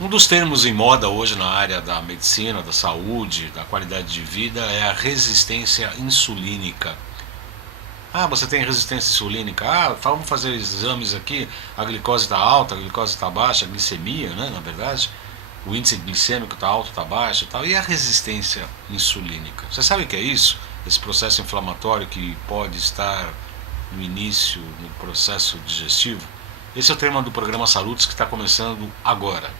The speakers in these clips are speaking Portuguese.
Um dos termos em moda hoje na área da medicina, da saúde, da qualidade de vida é a resistência insulínica. Ah, você tem resistência insulínica? Ah, vamos fazer exames aqui, a glicose está alta, a glicose está baixa, a glicemia, né, na verdade, o índice glicêmico está alto, está baixo e tal. E a resistência insulínica? Você sabe o que é isso? Esse processo inflamatório que pode estar no início, no processo digestivo? Esse é o tema do programa Salutos que está começando agora.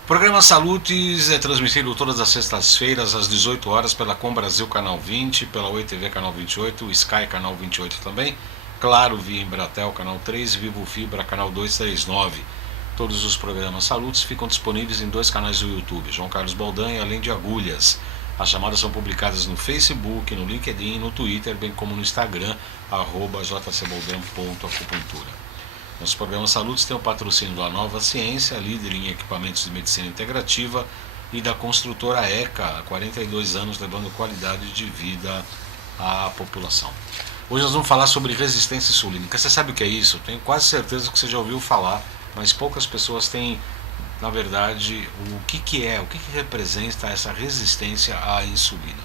O programa Salutes é transmitido todas as sextas-feiras às 18 horas pela Com Brasil Canal 20, pela Oi TV Canal 28, o Sky Canal 28 também, Claro via Embratel Canal 3, Vivo Fibra Canal 239. Todos os programas Salutes ficam disponíveis em 2 canais do YouTube, João Carlos Baldan, além de Agulhas. As chamadas são publicadas no Facebook, no LinkedIn, no Twitter, bem como no Instagram, @jcbaldan.acupuntura. Nosso programa Salutos tem o patrocínio da Nova Ciência, líder em equipamentos de medicina integrativa, e da construtora ECA, há 42 anos, levando qualidade de vida à população. Hoje nós vamos falar sobre resistência insulínica. Você sabe o que é isso? Tenho quase certeza que você já ouviu falar, mas poucas pessoas têm, na verdade, o que é, o que representa essa resistência à insulina.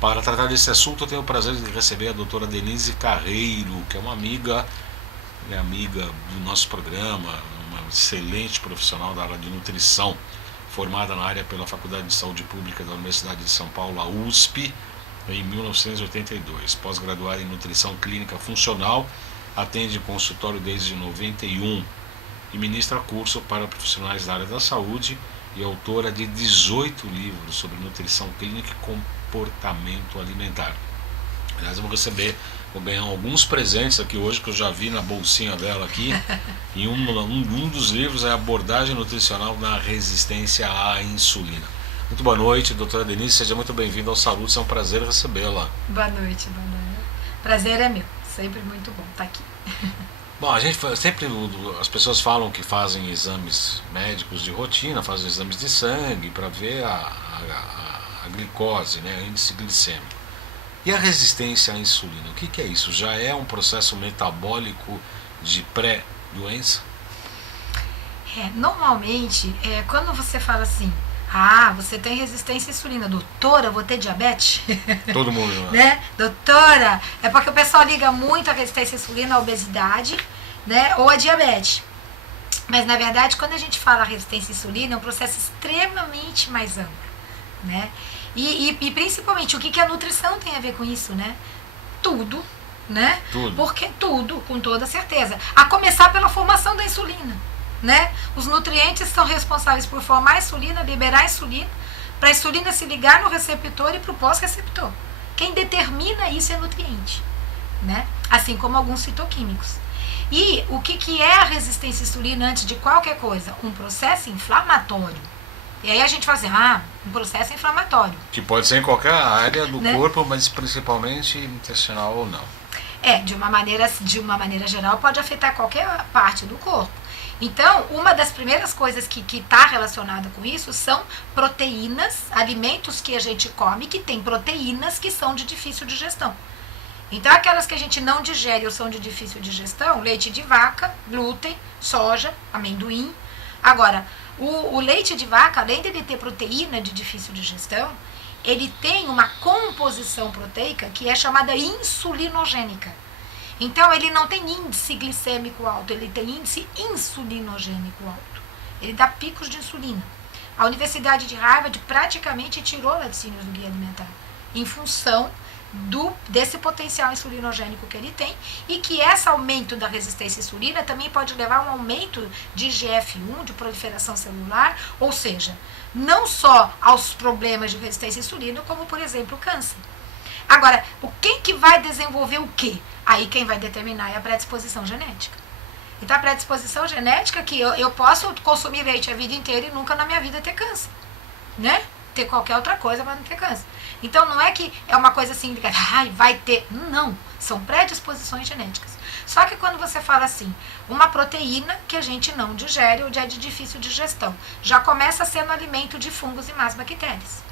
Para tratar desse assunto, eu tenho o prazer de receber a doutora Denise Carreiro, que é uma amiga do nosso programa, uma excelente profissional da área de nutrição, formada na área pela Faculdade de Saúde Pública da Universidade de São Paulo, a USP, em 1982. Pós-graduada em Nutrição Clínica Funcional, atende consultório desde 91 e ministra curso para profissionais da área da saúde e autora de 18 livros sobre nutrição clínica e comportamento alimentar. Aliás, eu vou ganhar alguns presentes aqui hoje, que eu já vi na bolsinha dela aqui. E um dos livros é Abordagem Nutricional na Resistência à Insulina. Muito boa noite, doutora Denise, seja muito bem-vinda ao Salutos, é um prazer recebê-la. Boa noite, Dona. Prazer é meu, sempre muito bom estar aqui. Bom, as pessoas falam que fazem exames médicos de rotina, fazem exames de sangue para ver a glicose, né, o índice glicêmico. E a resistência à insulina, o que é isso? Já é um processo metabólico de pré-doença? Normalmente, quando você fala assim, você tem resistência à insulina, doutora, eu vou ter diabetes? Todo mundo, né? Doutora, é porque o pessoal liga muito a resistência à insulina à obesidade, né? Ou a diabetes. Mas, na verdade, quando a gente fala resistência à insulina, é um processo extremamente mais amplo, né? E principalmente, o que a nutrição tem a ver com isso, né? Tudo, né? Tudo. Porque tudo, com toda certeza. A começar pela formação da insulina, né? Os nutrientes são responsáveis por formar a insulina, liberar a insulina, para a insulina se ligar no receptor e para o pós-receptor. Quem determina isso é nutriente, né? Assim como alguns fitoquímicos. E o que é a resistência à insulina antes de qualquer coisa? Um processo inflamatório. E aí a gente fala assim, um processo inflamatório. Que pode ser em qualquer área do corpo, mas principalmente intestinal ou não. De uma maneira geral, pode afetar qualquer parte do corpo. Então, uma das primeiras coisas que está relacionada com isso são proteínas, alimentos que a gente come que tem proteínas que são de difícil digestão. Então, aquelas que a gente não digere ou são de difícil digestão, leite de vaca, glúten, soja, amendoim. Agora, o leite de vaca, além de ele ter proteína de difícil digestão, ele tem uma composição proteica que é chamada insulinogênica. Então, ele não tem índice glicêmico alto, ele tem índice insulinogênico alto. Ele dá picos de insulina. A Universidade de Harvard praticamente tirou laticínios do guia alimentar, em função desse potencial insulinogênico que ele tem, e que esse aumento da resistência à insulina também pode levar a um aumento de IGF-1, de proliferação celular, ou seja, não só aos problemas de resistência à insulina, como, por exemplo, o câncer. Agora, quem que vai desenvolver o quê? Aí quem vai determinar é a predisposição genética. Então, a predisposição genética é que eu posso consumir leite a vida inteira e nunca na minha vida ter câncer, né? ter qualquer outra coisa, mas não ter câncer. Então não é que é uma coisa assim, vai ter. Não, são predisposições genéticas. Só que quando você fala assim, uma proteína que a gente não digere ou é de difícil digestão, já começa sendo alimento de fungos e más bactérias.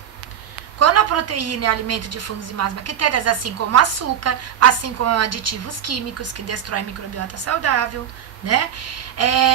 Quando a proteína é alimento de fungos e más bactérias, assim como açúcar, assim como aditivos químicos que destroem a microbiota saudável, né?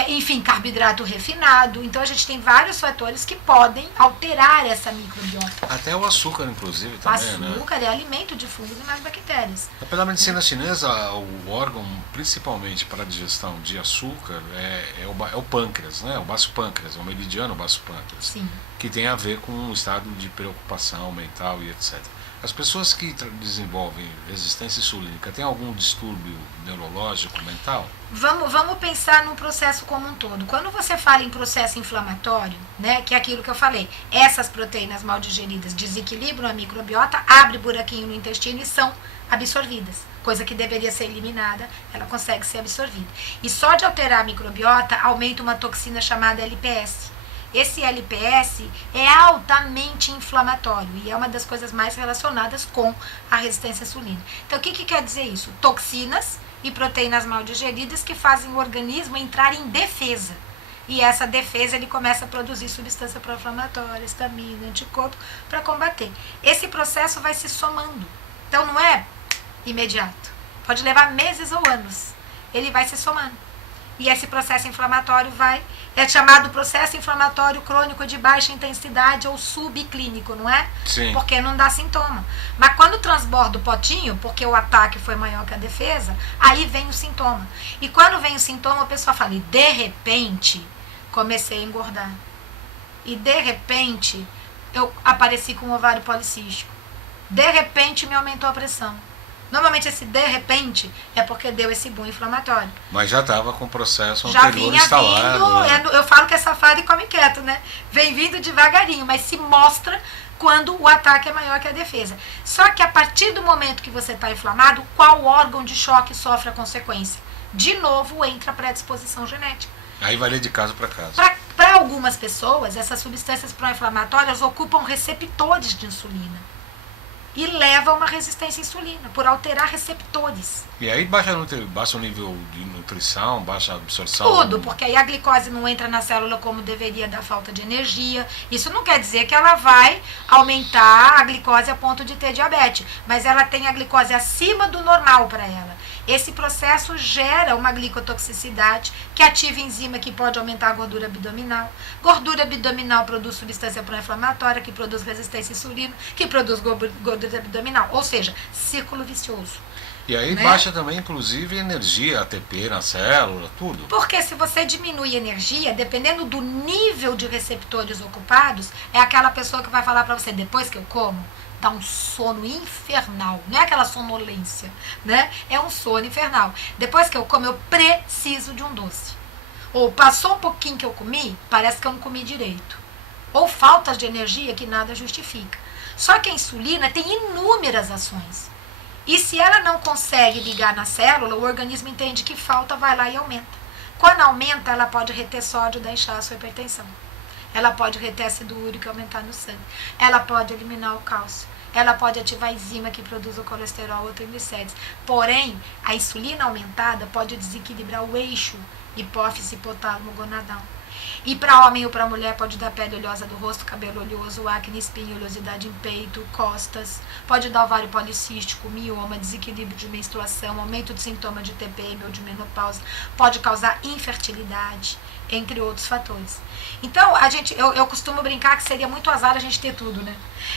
Enfim, carboidrato refinado. Então a gente tem vários fatores que podem alterar essa microbiota. Até o açúcar, inclusive, também, o açúcar é alimento de fungos e más bactérias. Pela medicina chinesa, o órgão, principalmente para a digestão de açúcar, é o pâncreas, né? O baço pâncreas, o meridiano baço pâncreas. Sim. Que tem a ver com um estado de preocupação mental e etc. As pessoas que desenvolvem resistência insulínica têm algum distúrbio neurológico, mental? Vamos pensar num processo como um todo. Quando você fala em processo inflamatório, né, que é aquilo que eu falei, essas proteínas mal digeridas desequilibram a microbiota, abre buraquinho no intestino e são absorvidas. Coisa que deveria ser eliminada, ela consegue ser absorvida. E só de alterar a microbiota, aumenta uma toxina chamada LPS. Esse LPS é altamente inflamatório e é uma das coisas mais relacionadas com a resistência insulina. Então, o que quer dizer isso? Toxinas e proteínas mal digeridas que fazem o organismo entrar em defesa. E essa defesa, ele começa a produzir substância pró-inflamatória, histamina, anticorpo, para combater. Esse processo vai se somando. Então, não é imediato. Pode levar meses ou anos. Ele vai se somando. E esse processo inflamatório é chamado processo inflamatório crônico de baixa intensidade ou subclínico, não é? Sim. Porque não dá sintoma. Mas quando transborda o potinho, porque o ataque foi maior que a defesa, aí vem o sintoma. E quando vem o sintoma, a pessoa fala, e de repente, comecei a engordar. E de repente, eu apareci com um ovário policístico. De repente, me aumentou a pressão. Normalmente esse de repente é porque deu esse boom inflamatório. Mas já estava com o processo já anterior instalado. Vindo, eu falo que é safado e come quieto, né? Vem vindo devagarinho, mas se mostra quando o ataque é maior que a defesa. Só que a partir do momento que você está inflamado, qual órgão de choque sofre a consequência? De novo entra a predisposição genética. Aí vai ler de caso para caso. Para algumas pessoas, essas substâncias pró-inflamatórias ocupam receptores de insulina. E leva a uma resistência à insulina, por alterar receptores. E aí baixa o nível de nutrição, baixa a absorção? Tudo, porque aí a glicose não entra na célula como deveria, da falta de energia. Isso não quer dizer que ela vai aumentar a glicose a ponto de ter diabetes, mas ela tem a glicose acima do normal para ela. Esse processo gera uma glicotoxicidade que ativa enzima que pode aumentar a gordura abdominal. Gordura abdominal produz substância pró-inflamatória, que produz resistência à insulina, que produz gordura abdominal. Ou seja, círculo vicioso. E aí baixa também, inclusive, energia, ATP na célula, tudo. Porque se você diminui energia, dependendo do nível de receptores ocupados, é aquela pessoa que vai falar para você, depois que eu como, dá um sono infernal. Não é aquela sonolência, né? É um sono infernal. Depois que eu como, eu preciso de um doce. Ou passou um pouquinho que eu comi, parece que eu não comi direito. Ou falta de energia que nada justifica. Só que a insulina tem inúmeras ações. E se ela não consegue ligar na célula, o organismo entende que falta, vai lá e aumenta. Quando aumenta, ela pode reter sódio, dar inchaço ou hipertensão. Ela pode reter ácido úrico e aumentar no sangue. Ela pode eliminar o cálcio. Ela pode ativar a enzima que produz o colesterol ou triglicérides. Porém, a insulina aumentada pode desequilibrar o eixo hipófise, hipotálamo, gonadal. E para homem ou para mulher pode dar pele oleosa do rosto, cabelo oleoso, acne, espinha, oleosidade em peito, costas. Pode dar ovário policístico, mioma, desequilíbrio de menstruação, aumento de sintoma de TPM ou de menopausa. Pode causar infertilidade, entre outros fatores. Então, eu costumo brincar que seria muito azar a gente ter tudo, né?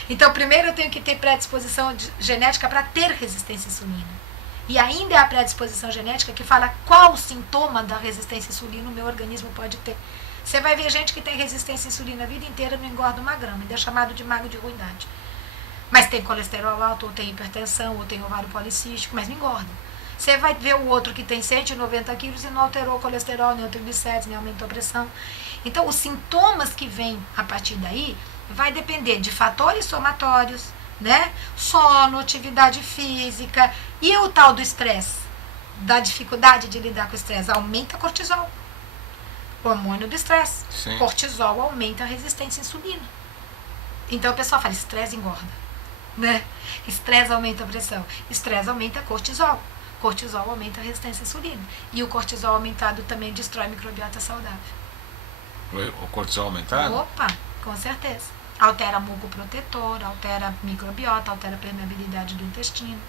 Então, primeiro eu tenho que ter predisposição genética para ter resistência à insulina. E ainda é a predisposição genética que fala qual sintoma da resistência à insulina o meu organismo pode ter. Você vai ver gente que tem resistência à insulina a vida inteira e não engorda uma grama, ainda é chamado de magro de ruindade. Mas tem colesterol alto, ou tem hipertensão, ou tem ovário policístico, mas não engorda. Você vai ver o outro que tem 190 quilos e não alterou o colesterol, nem o triglicérides, nem aumentou a pressão. Então, os sintomas que vêm a partir daí vai depender de fatores somatórios, né? Sono, atividade física e o tal do estresse, da dificuldade de lidar com o estresse, aumenta cortisol. Hormônio do estresse. Cortisol aumenta a resistência à insulina. Então o pessoal fala, estresse engorda, né? Estresse aumenta a pressão, estresse aumenta a cortisol. Cortisol aumenta a resistência à insulina. E o cortisol aumentado também destrói a microbiota saudável. O cortisol aumentado? Opa, com certeza. Altera mucoprotetor, altera microbiota, altera a permeabilidade do intestino.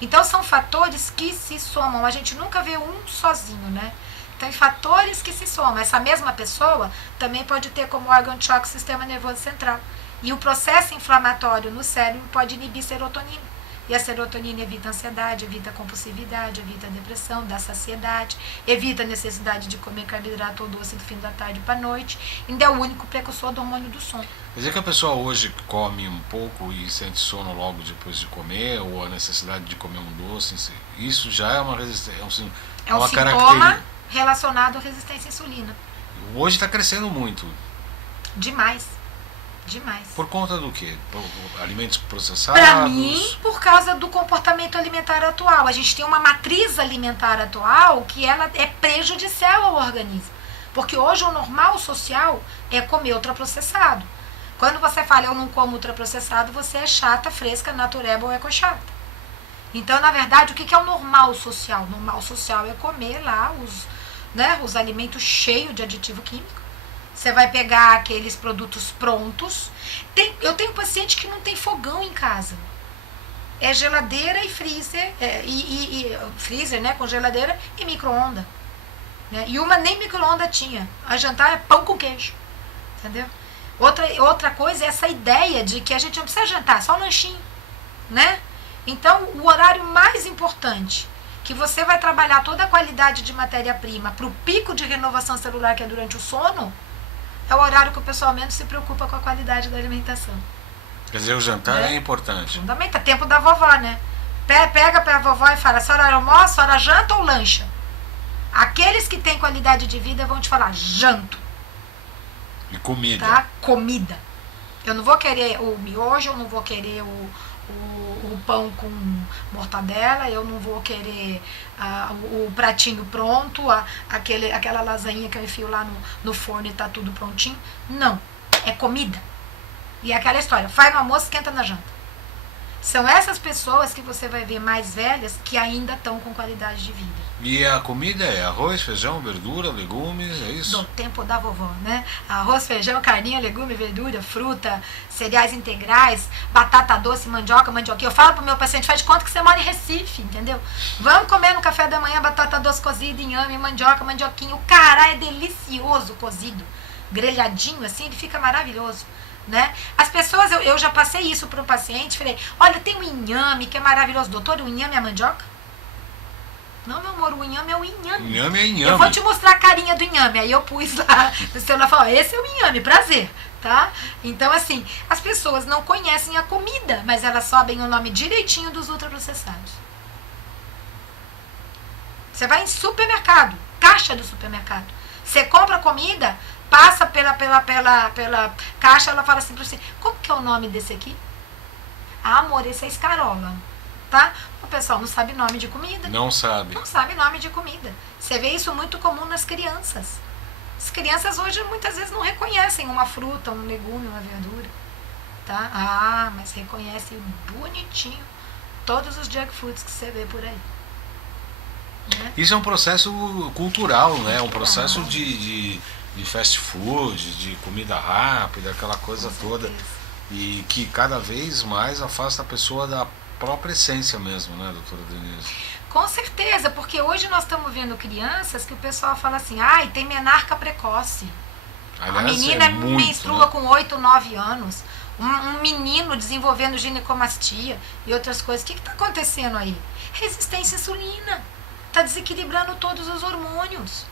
Então são fatores que se somam. A gente nunca vê um sozinho, né? Tem fatores que se somam. Essa mesma pessoa também pode ter como órgão de choque o sistema nervoso central. E o processo inflamatório no cérebro pode inibir serotonina. E a serotonina evita a ansiedade, evita a compulsividade, evita a depressão, dá saciedade, evita a necessidade de comer carboidrato ou doce do fim da tarde para a noite. Ainda é o único precursor do hormônio do sono. Quer dizer que a pessoa hoje come um pouco e sente sono logo depois de comer, ou a necessidade de comer um doce, isso já é uma resistência, é um uma sintoma característica relacionado à resistência à insulina. Hoje está crescendo muito. Demais. Demais. Por conta do quê? Alimentos processados? Para mim, por causa do comportamento alimentar atual. A gente tem uma matriz alimentar atual que ela é prejudicial ao organismo. Porque hoje o normal social é comer ultraprocessado. Quando você fala eu não como ultraprocessado, você é chata, fresca, natureba ou ecochata. Então, na verdade, o que é o normal social? O normal social é comer lá os alimentos cheios de aditivo químico. Você vai pegar aqueles produtos prontos. Eu tenho paciente que não tem fogão em casa. É geladeira e freezer, freezer, né, com geladeira e micro-ondas. Né? E uma nem micro-ondas tinha. A jantar é pão com queijo. Entendeu? Outra coisa é essa ideia de que a gente não precisa jantar, só um lanchinho. Né? Então, o horário mais importante, que você vai trabalhar toda a qualidade de matéria-prima para o pico de renovação celular que é durante o sono, é o horário que o pessoal menos se preocupa com a qualidade da alimentação. Quer dizer, o jantar é importante. Fundamental, é tempo da vovó, né? Pega pra vovó e fala, a senhora almoça, a senhora janta ou lancha? Aqueles que têm qualidade de vida vão te falar, janto. E comida. Tá? Comida. Eu não vou querer o miojo, eu não vou querer o pão com mortadela, eu não vou querer o pratinho pronto, aquela lasanha que eu enfio lá no forno e tá tudo prontinho. Não, é comida. E é aquela história, faz no almoço, esquenta na janta. São essas pessoas que você vai ver mais velhas que ainda estão com qualidade de vida. E a comida é arroz, feijão, verdura, legumes, é isso? Do tempo da vovó, né? Arroz, feijão, carninha, legume, verdura, fruta, cereais integrais, batata doce, mandioquinha. Eu falo pro meu paciente, faz de conta que você mora em Recife, entendeu? Vamos comer no café da manhã batata doce cozida, inhame, mandioquinha. O cará é delicioso cozido, grelhadinho assim, ele fica maravilhoso. Né? As pessoas, eu já passei isso para um paciente, falei, olha, tem um inhame que é maravilhoso. Doutor, o inhame é a mandioca? Não, meu amor, o inhame é o inhame. Inhame é inhame. Eu vou te mostrar a carinha do inhame. Aí eu pus lá no celular e falei, esse é o inhame, prazer, tá? Então, assim, as pessoas não conhecem a comida, mas elas sabem o nome direitinho dos ultraprocessados. Você vai em supermercado, caixa do supermercado. Você compra comida, passa pela caixa, ela fala assim pra você, como que é o nome desse aqui? Ah, amor, esse é escarola, tá? O pessoal não sabe nome de comida. Não sabe. Não sabe nome de comida. Você vê isso muito comum nas crianças. As crianças hoje muitas vezes não reconhecem uma fruta, um legume, uma verdura, tá? Ah, mas reconhece bonitinho todos os junk foods que você vê por aí. Né? Isso é um processo cultural, né? Um processo de fast food, de comida rápida, aquela coisa toda. E que cada vez mais afasta a pessoa da própria essência mesmo, né, doutora Denise? Com certeza, porque hoje nós estamos vendo crianças que o pessoal fala assim, ai, tem menarca precoce. Aliás, a menina menstrua, né, com 8, 9 anos. Um menino desenvolvendo ginecomastia e outras coisas. O que está acontecendo aí? Resistência à insulina. Está desequilibrando todos os hormônios.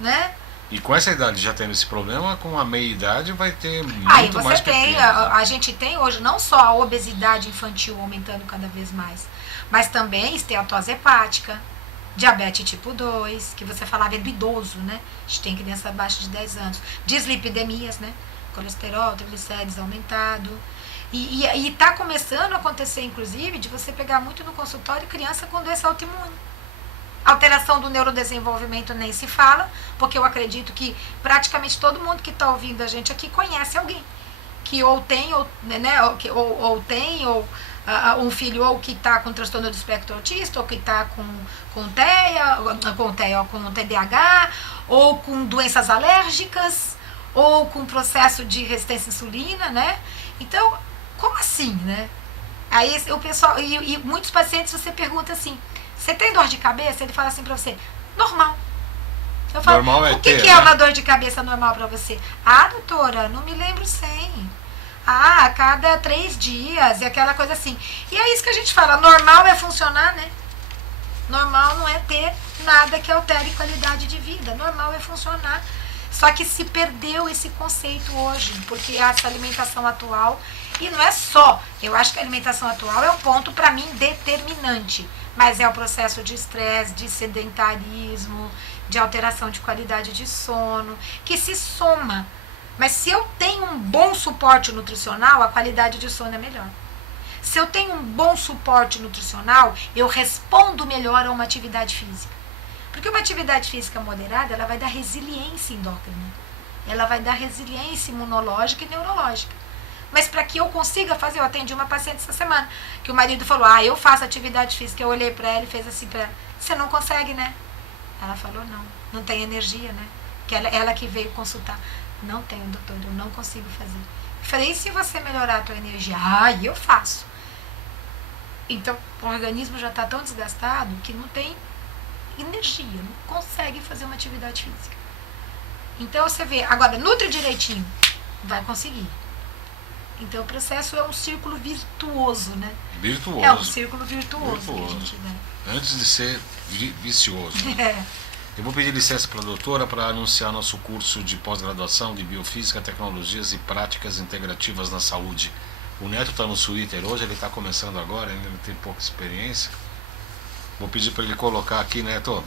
Né? E com essa idade já tendo esse problema, com a meia-idade vai ter muito aí você mais tem, pequeno. a gente tem hoje não só a obesidade infantil aumentando cada vez mais, mas também esteatose hepática, diabetes tipo 2, que você falava é do idoso, né? A gente tem criança abaixo de 10 anos. Dislipidemias, né? Colesterol, triglicérides aumentado. E está começando a acontecer, inclusive, de você pegar muito no consultório criança com doença autoimune. Alteração do neurodesenvolvimento nem se fala, porque eu acredito que praticamente todo mundo que está ouvindo a gente aqui conhece alguém que ou tem, um filho ou que está com transtorno do espectro autista, ou que está com TEA, com TDAH, ou com doenças alérgicas, ou com processo de resistência à insulina, né? Então, como assim, né? Aí o pessoal, e muitos pacientes você pergunta assim, você tem dor de cabeça? Ele fala assim pra você, normal. Eu falo, normal o que é uma dor de cabeça normal pra você? Ah, doutora, não me lembro sem. Ah, a cada 3 dias, e aquela coisa assim. E é isso que a gente fala, normal é funcionar, né? Normal não é ter nada que altere qualidade de vida. Normal é funcionar. Só que se perdeu esse conceito hoje, porque essa alimentação atual, e não é só, eu acho que a alimentação atual é um ponto, para mim, determinante. Mas é o processo de estresse, de sedentarismo, de alteração de qualidade de sono, que se soma. Mas se eu tenho um bom suporte nutricional, a qualidade de sono é melhor. Se eu tenho um bom suporte nutricional, eu respondo melhor a uma atividade física. Porque uma atividade física moderada, ela vai dar resiliência endócrina. Ela vai dar resiliência imunológica e neurológica. Mas para que eu consiga fazer, eu atendi uma paciente essa semana, que o marido falou, eu faço atividade física. Eu olhei para ela e fez assim para ela, você não consegue, né? Ela falou, não tem energia, né? Que ela que veio consultar. Não tenho, doutor, eu não consigo fazer. Eu falei, e se você melhorar a tua energia? Eu faço. Então, o organismo já está tão desgastado que não tem energia, não consegue fazer uma atividade física. Então, você vê, agora, nutre direitinho, vai conseguir. Então, o processo é um círculo virtuoso, né? Virtuoso. É um círculo virtuoso. Que a gente dá. Antes de ser vicioso. Eu vou pedir licença para a doutora para anunciar nosso curso de pós-graduação de Biofísica, Tecnologias e Práticas Integrativas na Saúde. O Neto está no Twitter hoje, ele está começando agora, ainda não tem pouca experiência. Vou pedir para ele colocar aqui, Neto,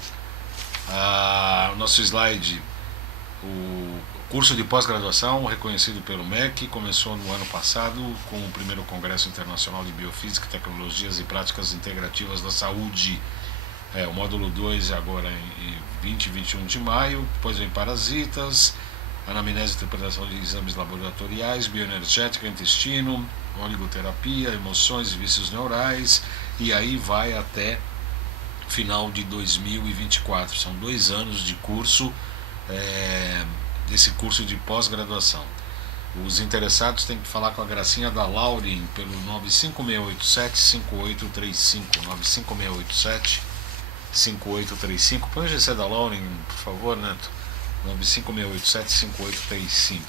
o nosso slide. O curso de pós-graduação reconhecido pelo MEC começou no ano passado com o primeiro Congresso Internacional de Biofísica, Tecnologias e Práticas Integrativas da Saúde. O módulo 2 agora em 20 e 21 de maio, depois vem parasitas, anamnese e interpretação de exames laboratoriais, bioenergética, intestino, oligoterapia, emoções e vícios neurais, e aí vai até final de 2024. São 2 anos de curso, desse curso de pós-graduação. Os interessados têm que falar com a Gracinha da Laurin pelo 95687-5835, 95687-5835. Põe o GC da Laurin, por favor, Neto. 95687-5835.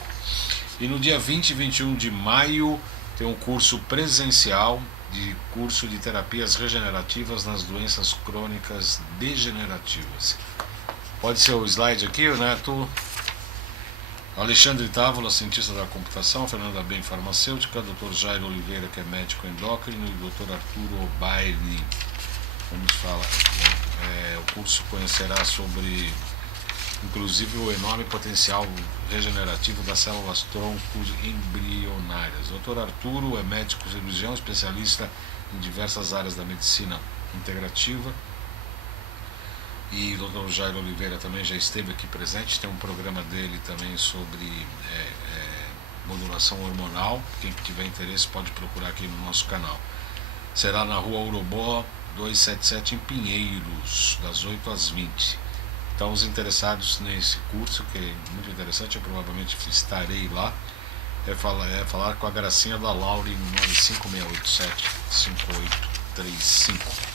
E no dia 20 e 21 de maio tem um curso presencial de curso de terapias regenerativas nas doenças crônicas degenerativas. Pode ser o slide aqui, Neto? Alexandre Távola, cientista da computação, Fernanda Bem, farmacêutica, Dr. Jairo Oliveira, que é médico endócrino, e Dr. Arturo Obaili. Vamos falar. O curso conhecerá sobre, inclusive, o enorme potencial regenerativo das células troncos embrionárias. Dr. Arturo é médico cirurgião, especialista em diversas áreas da medicina integrativa. E o Dr. Jairo Oliveira também já esteve aqui presente, tem um programa dele também sobre modulação hormonal. Quem tiver interesse pode procurar aqui no nosso canal. Será na Rua Urubó 277 em Pinheiros, das 8 às 20. Então, os interessados nesse curso, que é muito interessante, eu provavelmente estarei lá, falar com a Gracinha da Laurin no 95687-5835.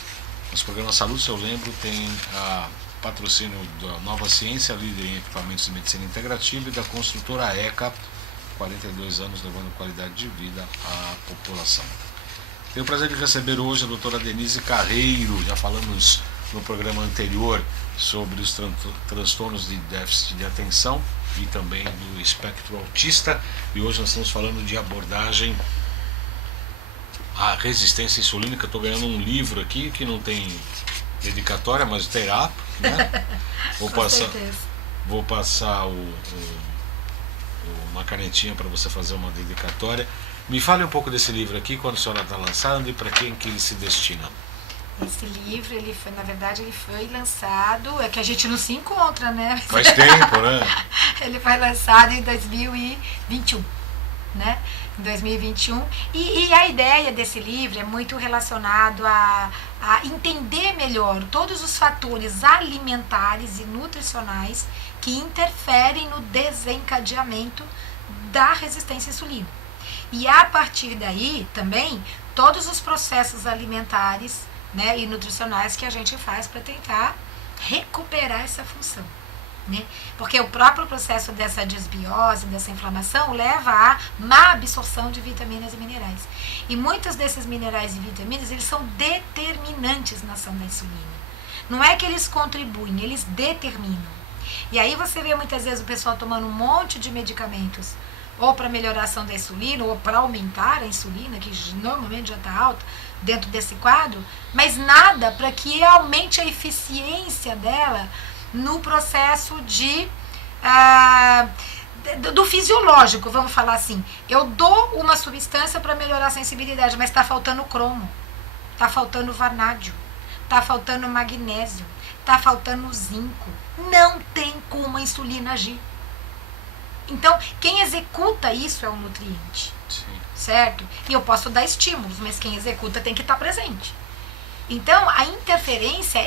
Nos programas Saúde, se eu lembro, tem a patrocínio da Nova Ciência, líder em equipamentos de medicina integrativa, e da construtora ECA, 42 anos levando qualidade de vida à população. Tenho o prazer de receber hoje a doutora Denise Carreiro. Já falamos no programa anterior sobre os transtornos de déficit de atenção e também do espectro autista, e hoje nós estamos falando de abordagem à resistência insulínica. Estou ganhando um livro aqui que não tem dedicatória, mas terá, né? Vou passar uma canetinha para você fazer uma dedicatória. Me fale um pouco desse livro aqui, quando a senhora está lançando e para quem que ele se destina. Esse livro, na verdade, ele foi lançado, é que a gente não se encontra, né? Faz tempo, né? Ele foi lançado em 2021. né, em 2021. E a ideia desse livro é muito relacionado a entender melhor todos os fatores alimentares e nutricionais que interferem no desencadeamento da resistência à insulina. E a partir daí, também, todos os processos alimentares, né, e nutricionais que a gente faz para tentar recuperar essa função. Né? Porque o próprio processo dessa desbiose, dessa inflamação, leva à má absorção de vitaminas e minerais. E muitos desses minerais e vitaminas, eles são determinantes na ação da insulina. Não é que eles contribuem, eles determinam. E aí você vê muitas vezes o pessoal tomando um monte de medicamentos, ou para melhorar a ação da insulina, ou para aumentar a insulina, que normalmente já está alta dentro desse quadro, mas nada para que aumente a eficiência dela no processo do fisiológico, vamos falar assim. Eu dou uma substância para melhorar a sensibilidade, mas está faltando cromo, está faltando vanádio, está faltando magnésio, está faltando zinco. Não tem como a insulina agir. Então, quem executa isso é o nutriente. Sim. Certo? E eu posso dar estímulos, mas quem executa tem que estar presente. Então, a interferência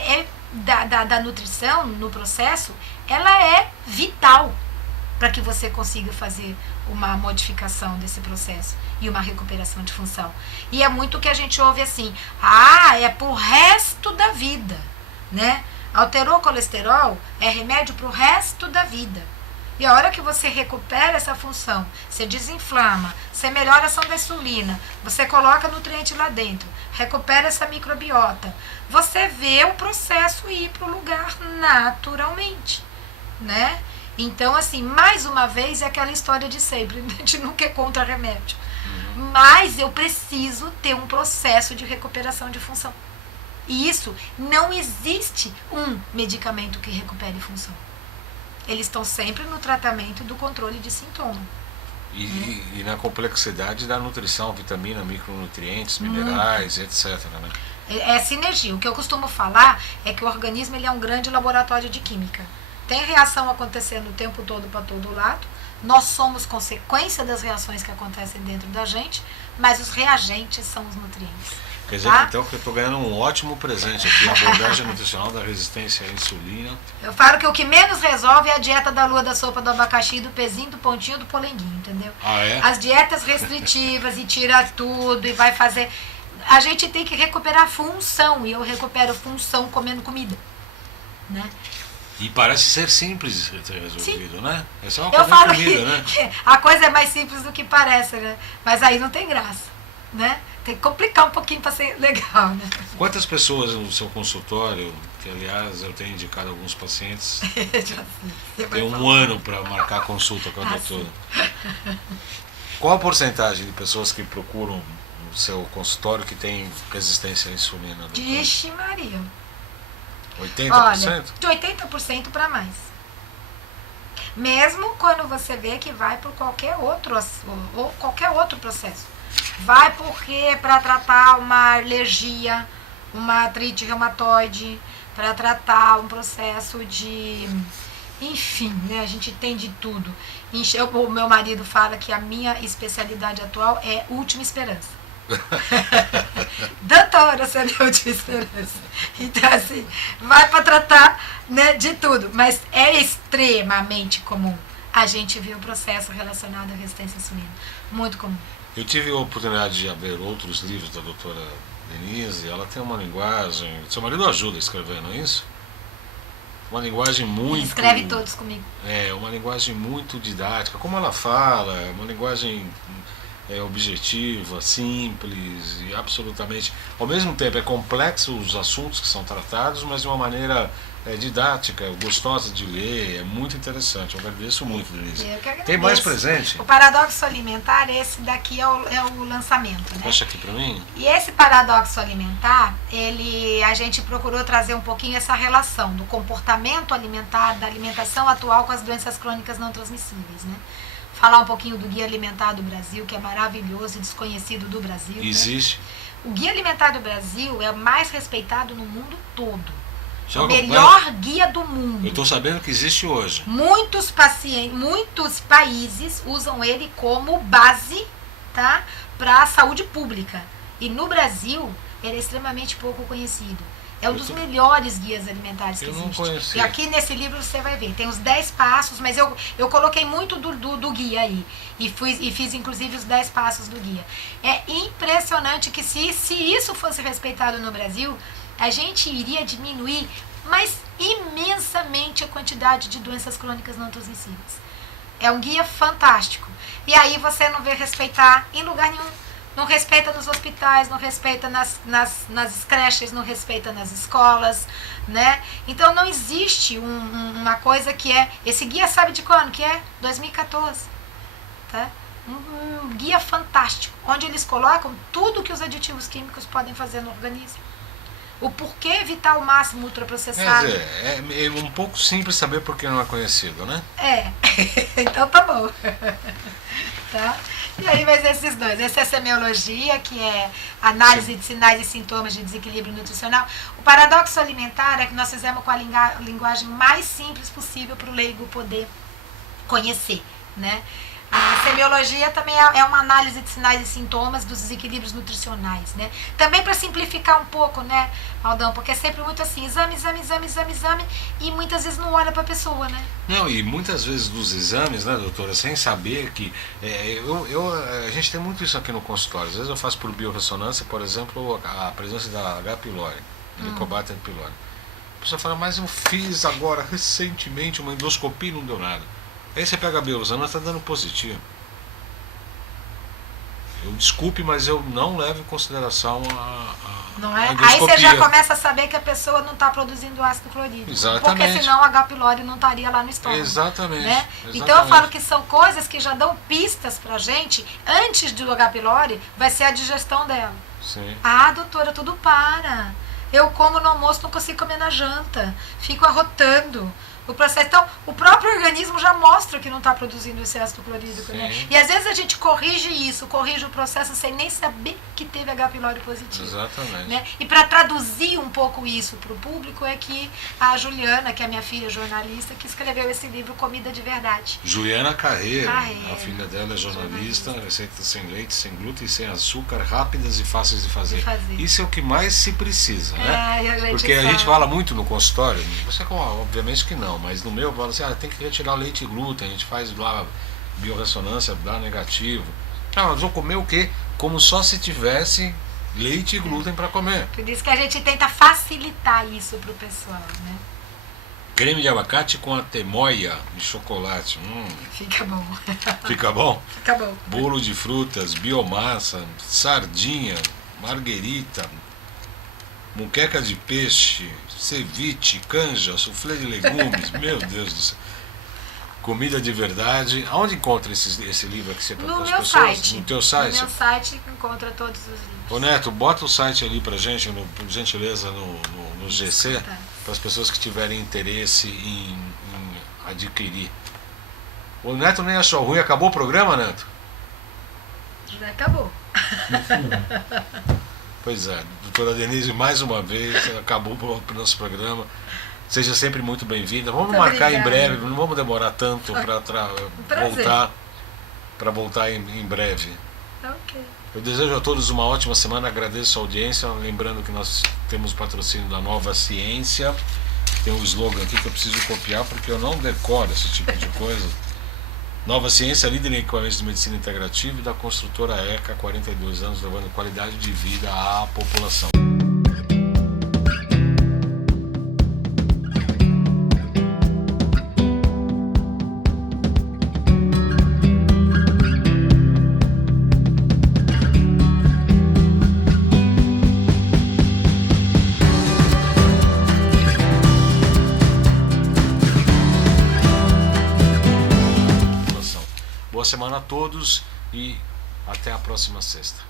da nutrição no processo, ela é vital para que você consiga fazer uma modificação desse processo e uma recuperação de função. E é muito que a gente ouve assim, é pro resto da vida, né? Alterou o colesterol, é remédio pro resto da vida. E a hora que você recupera essa função, você desinflama, você melhora a ação da insulina, você coloca nutriente lá dentro, recupera essa microbiota, você vê o processo ir para o lugar naturalmente, né? Então, assim, mais uma vez é aquela história de sempre, a gente nunca é contra remédio, mas eu preciso ter um processo de recuperação de função. E isso, não existe um medicamento que recupere função. Eles estão sempre no tratamento do controle de sintoma. E na complexidade da nutrição, vitamina, micronutrientes, minerais, etc. Né? É sinergia. O que eu costumo falar é que o organismo ele é um grande laboratório de química. Tem reação acontecendo o tempo todo para todo lado. Nós somos consequência das reações que acontecem dentro da gente, mas os reagentes são os nutrientes. Quer dizer, tá? Então, que eu estou ganhando um ótimo presente aqui, a abordagem nutricional da resistência à insulina. Eu falo que o que menos resolve é a dieta da lua, da sopa, do abacaxi, do pezinho, do pontinho, do polenguinho, entendeu? Ah, é? As dietas restritivas e tira tudo e vai fazer... A gente tem que recuperar função, e eu recupero função comendo comida, né? E parece ser simples de ser resolvido, sim, né? É só uma eu falo comida, né? Que a coisa é mais simples do que parece, né? Mas aí não tem graça, né? Tem que complicar um pouquinho para ser legal, né? Quantas pessoas no seu consultório, que aliás eu tenho indicado a alguns pacientes, tem um ano para marcar consulta com a doutora. Qual a porcentagem de pessoas que procuram o seu consultório que tem resistência à insulina? Doutora? Vixe Maria. 80%? Olha, de 80% para mais. Mesmo quando você vê que vai por qualquer outro processo. Vai porque para tratar uma alergia, uma artrite reumatoide, para tratar um processo de... Enfim, né, a gente tem de tudo. O meu marido fala que a minha especialidade atual é última esperança. Doutora, você é a última esperança. Então, assim, vai para tratar, né, de tudo. Mas é extremamente comum a gente ver o processo relacionado à resistência à insulina. Muito comum. Eu tive a oportunidade de ver outros livros da doutora Denise. Ela tem uma linguagem... Seu marido ajuda a escrever, não é isso? Uma linguagem muito... Ele escreve todos comigo. É, uma linguagem muito didática. Como ela fala, é uma linguagem objetiva, simples e absolutamente... Ao mesmo tempo, é complexo os assuntos que são tratados, mas de uma maneira didática, gostosa de ler, é muito interessante. Eu agradeço muito, Denise. Tem mais presente? O paradoxo alimentar, esse daqui é o lançamento, né? Deixa aqui para mim. E esse paradoxo alimentar, a gente procurou trazer um pouquinho essa relação do comportamento alimentar, da alimentação atual com as doenças crônicas não transmissíveis, né? Falar um pouquinho do Guia Alimentar do Brasil, que é maravilhoso e desconhecido do Brasil. Existe. Né? O Guia Alimentar do Brasil é o mais respeitado no mundo todo. O melhor guia do mundo. Eu estou sabendo que existe hoje. Muitos países usam ele como base, tá, para a saúde pública. E no Brasil, ele é extremamente pouco conhecido. É um dos melhores guias alimentares que existe. Eu não conheci. E aqui nesse livro você vai ver. Tem os 10 passos, mas eu coloquei muito do guia aí. E fiz inclusive os 10 passos do guia. É impressionante que se isso fosse respeitado no Brasil, a gente iria diminuir, mas imensamente, a quantidade de doenças crônicas não transmissíveis. É um guia fantástico. E aí você não vê respeitar em lugar nenhum. Não respeita nos hospitais, não respeita nas creches, não respeita nas escolas, né? Então não existe uma coisa que é... Esse guia sabe de quando? Que é 2014, tá? Um guia fantástico, onde eles colocam tudo que os aditivos químicos podem fazer no organismo. O porquê evitar ao máximo ultraprocessado. É um pouco simples saber porque não é conhecido, né? Então tá bom. Tá? E aí vai ser esses dois. Essa é a semiologia, que é análise de sinais e sintomas de desequilíbrio nutricional. O paradoxo alimentar é que nós fizemos com a linguagem mais simples possível para o leigo poder conhecer, né? A semiologia também é uma análise de sinais e sintomas dos desequilíbrios nutricionais, né? Também para simplificar um pouco, né, Aldão? Porque é sempre muito assim, exame, e muitas vezes não olha para a pessoa, né? Não, e muitas vezes dos exames, né, doutora, sem saber que... a gente tem muito isso aqui no consultório. Às vezes eu faço por biorressonância, por exemplo, a presença da H. pylori, Helicobacter pylori. A pessoa fala, mas eu fiz agora, recentemente, uma endoscopia e não deu nada. Aí você pega a biorressonância, está dando positivo. Desculpe, mas eu não levo em consideração não é? a endoscopia. Aí você já começa a saber que a pessoa não está produzindo ácido clorídrico. Exatamente. Porque senão a H. pylori não estaria lá no estômago. Exatamente. Né? Exatamente. Então eu falo que são coisas que já dão pistas pra gente. Antes do H. pylori, vai ser a digestão dela. Sim. Ah, doutora, tudo para. Eu como no almoço, não consigo comer na janta. Fico arrotando. O processo. Então, o próprio organismo já mostra que não está produzindo esse ácido clorídrico, né? E às vezes a gente corrige o processo sem nem saber que teve H. pylori positivo. Exatamente. Né? E para traduzir um pouco isso para o público é que a Juliana, que é minha filha jornalista, que escreveu esse livro Comida de Verdade. Juliana Carreiro, a filha dela é jornalista, receitas sem leite, sem glúten e sem açúcar, rápidas e fáceis de fazer. Isso é o que mais se precisa, né? Porque a gente fala muito no consultório, você obviamente que não, mas no meu fala assim, tem que retirar leite e glúten, a gente faz lá biorressonância, dá negativo. Nós vamos comer o quê? Como só se tivesse leite e glúten para comer. Por isso que a gente tenta facilitar isso pro pessoal, né? Creme de abacate com atemoia de chocolate. Fica bom. Fica bom? Fica bom. Bolo de frutas, biomassa, sardinha, marguerita, muqueca de peixe, ceviche, canja, soufflé de legumes. Meu Deus do céu. Comida de verdade. Aonde encontra esse livro aqui? No meu site. No teu site? No meu site encontra todos os livros. Ô Neto, bota o site ali pra gente, por gentileza, no GC, para as pessoas que tiverem interesse em adquirir. O Neto nem achou ruim. Acabou o programa, Neto? Já acabou. Pois é, doutora Denise, mais uma vez, acabou o nosso programa. Seja sempre muito bem-vinda. Vamos muito marcar obrigada. Em breve, não vamos demorar tanto para voltar em breve. Ok. Eu desejo a todos uma ótima semana, agradeço a audiência, lembrando que nós temos patrocínio da Nova Ciência. Tem um slogan aqui que eu preciso copiar porque eu não decoro esse tipo de coisa. Nova Ciência, líder em equipamentos de medicina integrativa, e da construtora ECA, 42 anos, levando qualidade de vida à população. Boa semana a todos e até a próxima sexta.